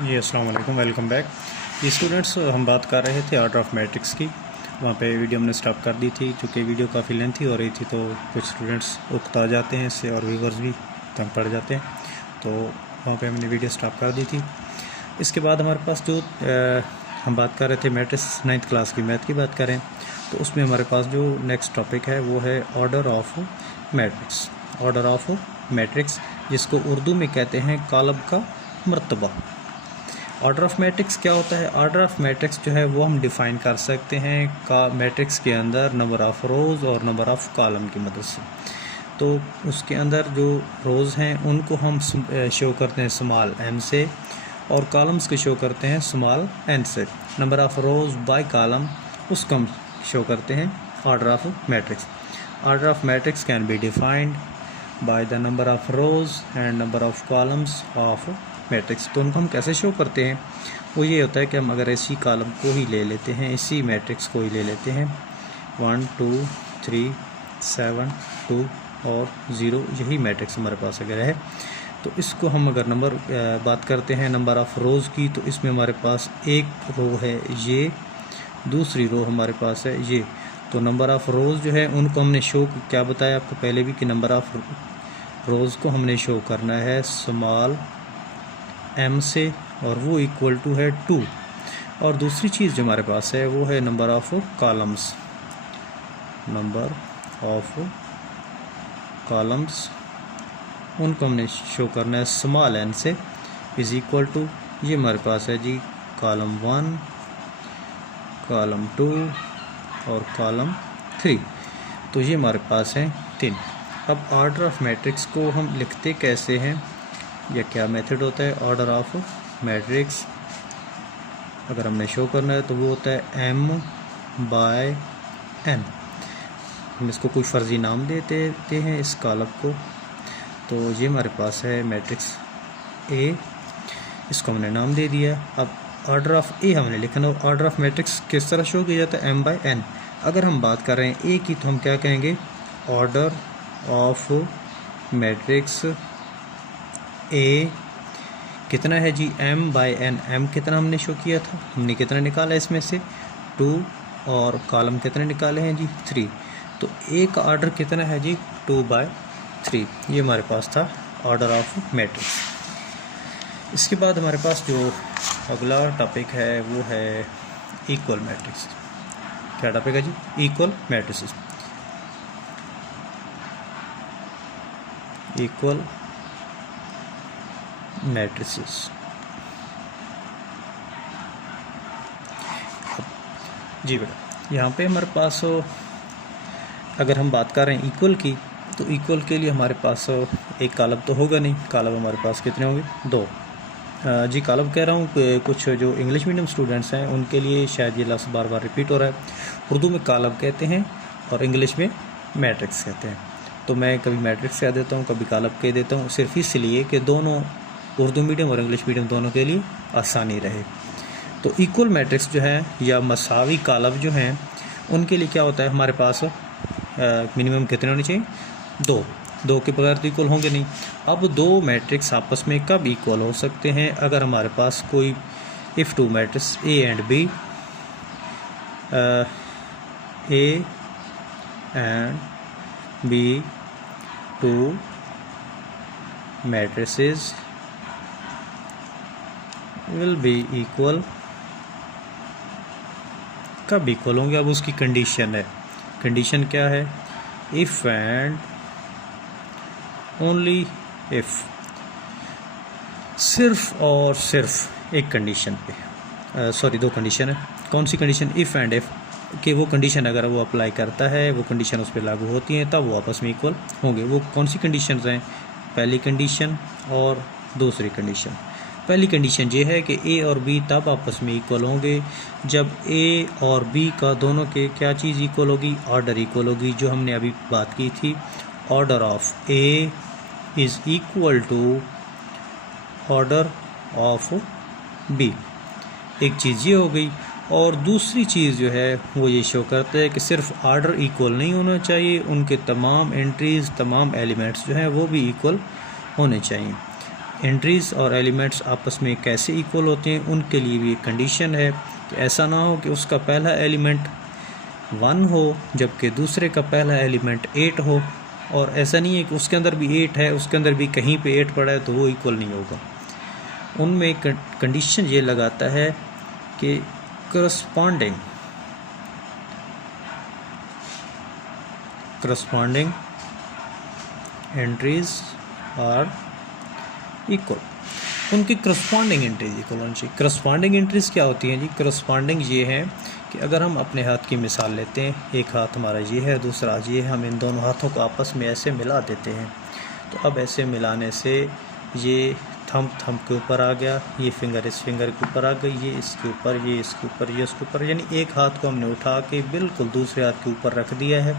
जी अस्सलाम वालेकुम, welcome back. ये स्टूडेंट्स हम बात कर रहे थे ऑर्डर ऑफ मैट्रिक्स की। वहाँ पे वीडियो हमने स्टॉप कर दी थी क्योंकि वीडियो काफ़ी लेंथी हो रही थी, तो कुछ स्टूडेंट्स उकता जाते हैं इससे और व्यूवर्स भी तंग पड़ जाते हैं, तो वहाँ पे हमने वीडियो स्टॉप कर दी थी। इसके बाद हमारे पास जो हम बात कर रहे थे मैट्रिक्स 9th क्लास की मैथ की बात करें तो उसमें हमारे पास जो नेक्स्ट टॉपिक है वो है order of matrix. Order of matrix जिसको उर्दू में कहते हैं कालब का मर्तबा। ऑर्डर ऑफ मैट्रिक्स क्या होता है? ऑर्डर ऑफ मैट्रिक्स जो है वो हम डिफ़ाइन कर सकते हैं का मैट्रिक्स के अंदर नंबर ऑफ़ रोज़ और नंबर ऑफ़ कॉलम की मदद से। तो उसके अंदर जो रोज़ हैं उनको हम शो करते हैं स्मॉल m से और कॉलम्स को शो करते हैं स्मॉल n से। Number of rows by column उसको हम शो करते हैं order of matrix. Order of matrix can be defined by the number of rows and number of columns of matrix. तो उनको हम कैसे शो करते हैं? वो ये होता है कि हम अगर इसी कॉलम को ही ले लेते हैं, इसी मैट्रिक्स को ही ले लेते हैं 1 2 3 7 2 और 0, यही मैट्रिक्स हमारे पास अगर है तो इसको हम अगर नंबर बात करते हैं नंबर ऑफ़ रोज़ की, तो इसमें हमारे पास एक रो है ये, दूसरी रो हमारे पास है ये। तो नंबर ऑफ़ रोज़ जो है उनको हमने शो क्या बताया आपको पहले भी कि नंबर ऑफ़ रोज़ को हमने शो करना है स्मॉल m से और वो इक्वल टू है 2। और दूसरी चीज़ जो हमारे पास है वो है number of columns. Number of columns उनको हमने शो करना है स्मॉल n से इज़ इक्वल टू, ये हमारे पास है जी कॉलम 1, कॉलम 2 और कॉलम 3। तो ये हमारे पास हैं 3। अब ऑर्डर ऑफ मैट्रिक्स को हम लिखते कैसे हैं या क्या मेथड होता है? ऑर्डर ऑफ मैट्रिक्स अगर हमने शो करना है तो वो होता है m/n। हम इसको कोई फ़र्ज़ी नाम देते हैं इस कॉलम को। तो ये हमारे पास है मैट्रिक्स A, इसको हमने नाम दे दिया। अब ऑर्डर ऑफ A हमने लिखना हो। ऑर्डर ऑफ मैट्रिक्स किस तरह शो किया जाता है? m/n। अगर हम बात कर रहे हैं A की तो हम क्या कहेंगे? ऑर्डर ऑफ मैट्रिक्स A कितना है जी? m/n। m कितना हमने शो किया था? हमने कितना निकाला इसमें से? 2 और कॉलम कितने निकाले हैं जी? 3। तो A का ऑर्डर कितना है जी? 2/3। ये हमारे पास था ऑर्डर ऑफ मैट्रिक्स। इसके बाद हमारे पास जो अगला टॉपिक है वो है इक्वल मैट्रिक्स। क्या टॉपिक है जी? Equal matrix. Equal matrices. जी बेटा, यहाँ पे हमारे पास अगर हम बात कर रहे हैं इक्वल की, तो इक्वल के लिए हमारे पास एक कॉलम तो होगा नहीं। कॉलम हमारे पास कितने होंगे? 2। जी कॉलम कह रहा हूँ, कुछ जो इंग्लिश मीडियम स्टूडेंट्स हैं उनके लिए शायद ये लफ्ज़ बार बार रिपीट हो रहा है। उर्दू में कॉलम कहते हैं और इंग्लिश में मैट्रिक्स कहते हैं। तो मैं कभी मैट्रिक्स कह देता हूँ, कभी कॉलम कह देता हूँ, सिर्फ इसलिए कि दोनों उर्दू मीडियम और इंग्लिश मीडियम दोनों के लिए आसानी रहे। तो इक्वल मैट्रिक्स जो है या मसावी कॉलम जो हैं उनके लिए क्या होता है? हमारे पास मिनिमम कितने होने चाहिए? 2 के बगैर तो इक्वल होंगे नहीं। अब 2 मैट्रिक्स आपस में कब इक्वल हो सकते हैं? अगर हमारे पास कोई if 2 matrix A and B, A and B 2 matrices will be equal। कब इक्वल होंगे? अब उसकी कंडीशन है। कंडीशन क्या है? If and only if. सिर्फ और सिर्फ एक कंडीशन पे, सॉरी 2 कंडीशन है। कौन सी कंडीशन? इफ़ एंड इफ़ कि वो कंडीशन अगर वो अप्लाई करता है, वो कंडीशन उस पर लागू होती हैं, तब वो आपस में इक्वल होंगे। वो कौन सी कंडीशंस हैं? पहली कंडीशन और दूसरी कंडीशन। पहली कंडीशन ये है कि A और B तब आपस में इक्वल होंगे जब A और B का दोनों के क्या चीज़ इक्वल होगी? ऑर्डर इक्वल होगी। जो हमने अभी बात की थी, order of A is equal to order of B। एक चीज़ ये हो गई। और दूसरी चीज़ जो है वो ये शो करता है कि सिर्फ ऑर्डर इक्वल नहीं होना चाहिए, उनके तमाम एंट्रीज़, तमाम एलिमेंट्स जो हैं वो भी इक्वल होने चाहिए। एंट्रीज़ और एलिमेंट्स आपस में कैसे इक्वल होते हैं, उनके लिए भी एक कंडीशन है कि ऐसा ना हो कि उसका पहला एलिमेंट 1 हो जबकि दूसरे का पहला एलिमेंट 8 हो, और ऐसा नहीं है कि उसके अंदर भी 8 है, उसके अंदर भी कहीं पे 8 पड़ा है तो वो इक्वल नहीं होगा। उनमें कंडीशन ये लगाता है कि करस्पॉन्डिंग एंट्रीज आर इक्वल, उनकी करस्पॉन्डिंग एंट्रीज इक्वल होनी चाहिए। करस्पॉन्डिंग एंट्रीज क्या होती हैं जी? करस्पॉन्डिंग ये है कि अगर हम अपने हाथ की मिसाल लेते हैं, एक हाथ हमारा ये है, दूसरा ये है, हम इन दोनों हाथों को आपस में ऐसे मिला देते हैं, तो अब ऐसे मिलाने से ये थंब के ऊपर आ गया, ये फिंगर इस फिंगर के ऊपर आ गई, ये इसके ऊपर, ये इसके ऊपर, ये इसके ऊपर, यानी एक हाथ को हमने उठा के बिल्कुल दूसरे हाथ के ऊपर रख दिया है,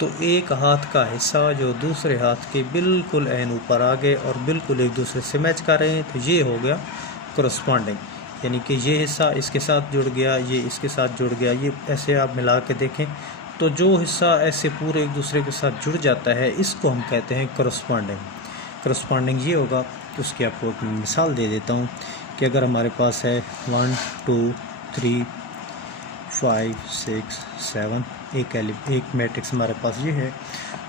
तो एक हाथ का हिस्सा जो दूसरे हाथ के बिल्कुल ऐन ऊपर आ गए और बिल्कुल एक दूसरे से मैच कर रहे हैं, तो ये हो गया करस्पॉन्डिंग। यानी कि ये हिस्सा इसके साथ जुड़ गया, ये इसके साथ जुड़ गया, ये ऐसे आप मिला के देखें तो जो हिस्सा ऐसे पूरे एक दूसरे के साथ जुड़ जाता है, इसको हम कहते हैं करस्पॉन्डिंग। करस्पॉन्डिंग ये होगा कि उसकी आपको एक मिसाल दे देता हूँ कि अगर हमारे पास है 1 2 3 5 6 7 एक मैट्रिक्स हमारे पास ये है,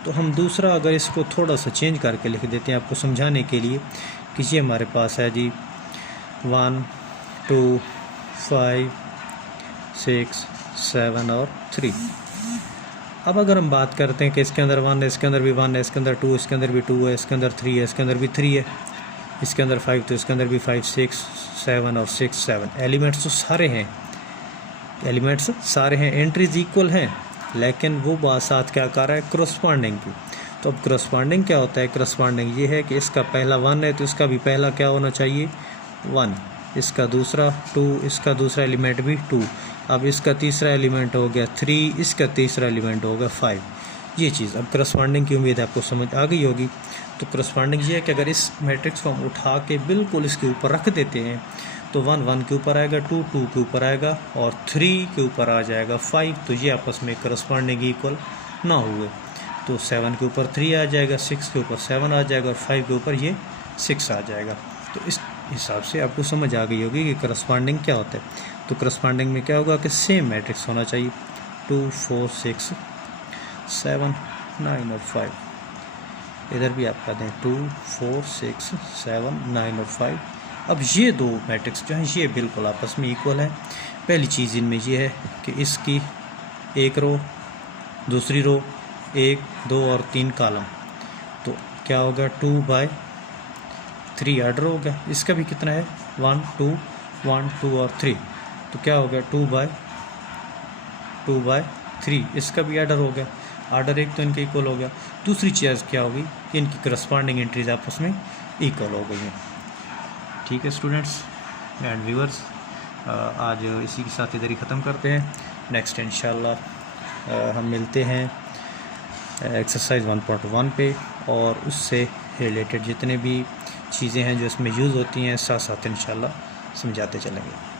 तो हम दूसरा अगर इसको थोड़ा सा चेंज करके लिख देते हैं आपको समझाने के लिए कि ये हमारे पास है जी 1 2 5 6 7 और 3। अब अगर हम बात करते हैं कि इसके अंदर 1 है, इसके अंदर भी 1 है, इसके अंदर 2, इसके अंदर भी 2 है, इसके अंदर 3 है, इसके अंदर भी 3 है, इसके अंदर 5 तो इसके अंदर भी 5 6 7 और 6 7, एलिमेंट्स तो सारे हैं, एलिमेंट्स सारे हैं, एंट्रीज इक्वल हैं, लेकिन वो बात साथ क्या कर रहा है? करस्पॉन्डिंग की। तो अब करस्पॉन्डिंग क्या होता है? करस्पॉन्डिंग ये है कि इसका पहला 1 है तो इसका भी पहला क्या होना चाहिए? 1, इसका दूसरा 2, इसका दूसरा एलिमेंट भी 2, अब इसका तीसरा एलिमेंट हो गया 3, इसका तीसरा एलिमेंट हो गया 5। ये चीज़ अब करस्पॉन्डिंग की उम्मीद है आपको समझ आ गई होगी। तो करस्पॉन्डिंग ये है कि अगर इस मैट्रिक्स को हम उठा के बिल्कुल इसके ऊपर रख देते हैं तो 1 1 के ऊपर आएगा, 2 2 के ऊपर आएगा और 3 के ऊपर आ जाएगा 5, तो ये आपस में करस्पॉन्डिंग इक्वल ना हुए, तो 7 के ऊपर 3 आ जाएगा, 6 के ऊपर 7 आ जाएगा और 5 के ऊपर ये 6 आ जाएगा। तो इस हिसाब से आपको समझ आ गई होगी कि करस्पॉन्डिंग क्या होता है। तो करस्पॉन्डिंग में क्या होगा कि सेम मैट्रिक्स होना चाहिए, 2 4 6 7 9 और 5, इधर भी आप कह दें 2 4 6 7 9 और 5। अब ये दो मैट्रिक्स जो हैं ये बिल्कुल आपस में इक्वल है। पहली चीज़ इनमें ये है कि इसकी एक रो, दूसरी रो, 1 2 और 3 कॉलम, तो क्या होगा 2/3 आर्डर हो गया। इसका भी कितना है 1 2 1 2 और 3, तो क्या हो गया 2/3, इसका भी आर्डर हो गया, आर्डर एक तो इनके इक्वल हो गया। दूसरी चीज़ क्या होगी कि इनकी करस्पॉन्डिंग एंट्रीज आपस में इक्वल हो गई हैं। ठीक है स्टूडेंट्स एंड व्यूअर्स, आज इसी के साथ इधर ही ख़त्म करते हैं। नेक्स्ट इंशाल्लाह हम मिलते हैं एक्सरसाइज 1.1 पे, और उससे रिलेटेड जितने भी चीज़ें हैं जो इसमें यूज़ होती हैं साथ साथ इंशाल्लाह समझाते चलेंगे।